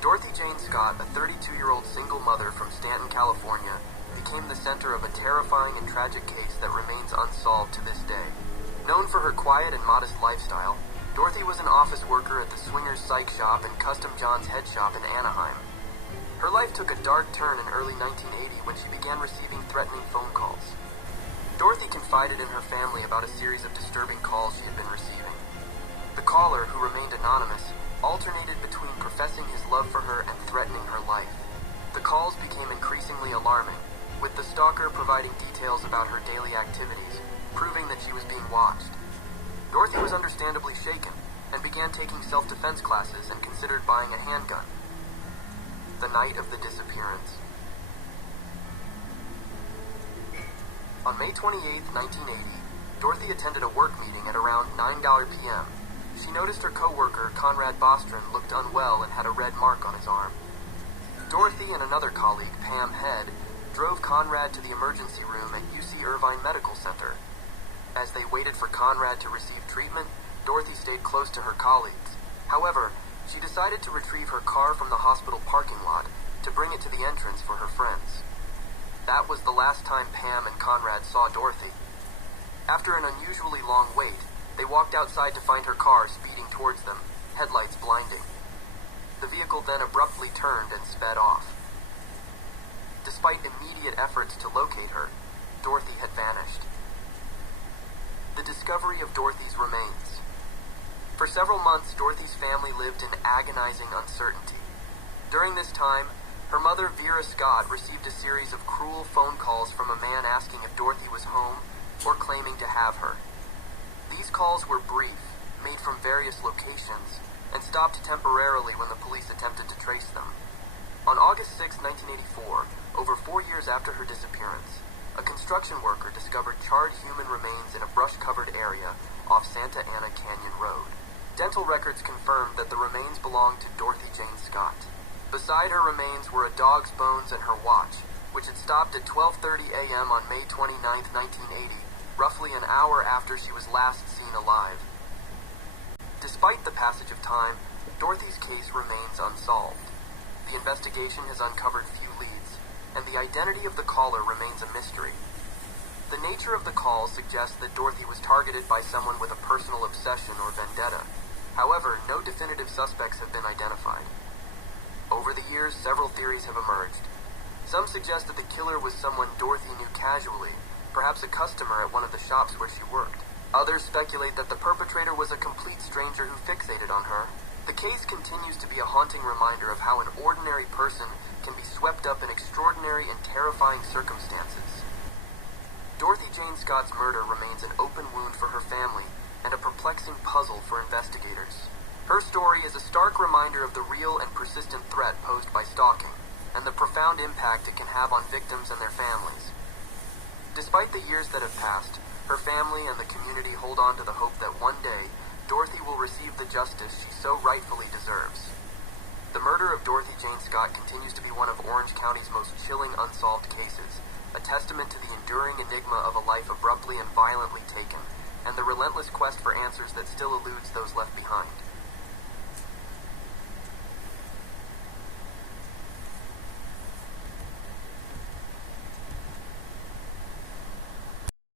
Dorothy Jane Scott, a 32-year-old single mother from Stanton, California, became the center of a terrifying and tragic case that remains unsolved to this day. Known for her quiet and modest lifestyle, Dorothy was an office worker at the Swingers Psych shop and Custom John's head shop in Anaheim. Her life took a dark turn in early 1980 when she began receiving threatening phone calls. Dorothy confided in her family about a series of disturbing calls she had been receiving. The caller, who remained anonymous, alternated between professing his love for her and threatening her life. The calls became increasingly alarming, with the stalker providing details about her daily activities, proving that she was being watched. Dorothy was understandably shaken and began taking self-defense classes and considered buying a handgun. The night of the disappearance. On May 28, 1980, Dorothy attended a work meeting at around 9 p.m. She noticed her co-worker, Conrad Bostrom, looked unwell and had a red mark on his arm. Dorothy and another colleague, Pam Head, drove Conrad to the emergency room at UC Irvine Medical Center. As they waited for Conrad to receive treatment, Dorothy stayed close to her colleagues. However, she decided to retrieve her car from the hospital parking lot to bring it to the entrance for her friends. That was the last time Pam and Conrad saw Dorothy. After an unusually long wait, they walked outside to find her car speeding towards them, headlights blinding. The vehicle then abruptly turned and sped off. Despite immediate efforts to locate her, Dorothy had vanished. The discovery of Dorothy's remains. For several months, Dorothy's family lived in agonizing uncertainty. During this time, her mother, Vera Scott, received a series of cruel phone calls from a man asking if Dorothy was home or claiming to have her. These calls were brief, made from various locations, and stopped temporarily when the police attempted to trace them. On August 6, 1984, over 4 years after her disappearance, a construction worker discovered charred human remains in a brush-covered area off Santa Ana Canyon Road. Dental records confirmed that the remains belonged to Dorothy Jane Scott. Beside her remains were a dog's bones and her watch, which had stopped at 12:30 a.m. on May 29, 1980, roughly an hour after she was last seen alive. Despite the passage of time, Dorothy's case remains unsolved. The investigation has uncovered few leads, and the identity of the caller remains a mystery. The nature of the call suggests that Dorothy was targeted by someone with a personal obsession or vendetta. However, no definitive suspects have been identified. Over the years, several theories have emerged. Some suggest that the killer was someone Dorothy knew casually, perhaps a customer at one of the shops where she worked. Others speculate that the perpetrator was a complete stranger who fixated on her. The case continues to be a haunting reminder of how an ordinary person can be swept up in extraordinary and terrifying circumstances. Dorothy Jane Scott's murder remains an open wound for her family and a perplexing puzzle for investigators. Her story is a stark reminder of the real and persistent threat posed by stalking, and the profound impact it can have on victims and their families. Despite the years that have passed, her family and the community hold on to the hope that one day, Dorothy will receive the justice she so rightfully deserves. The murder of Dorothy Jane Scott continues to be one of Orange County's most chilling unsolved cases, a testament to the enduring enigma of a life abruptly and violently taken, and the relentless quest for answers that still eludes those left behind.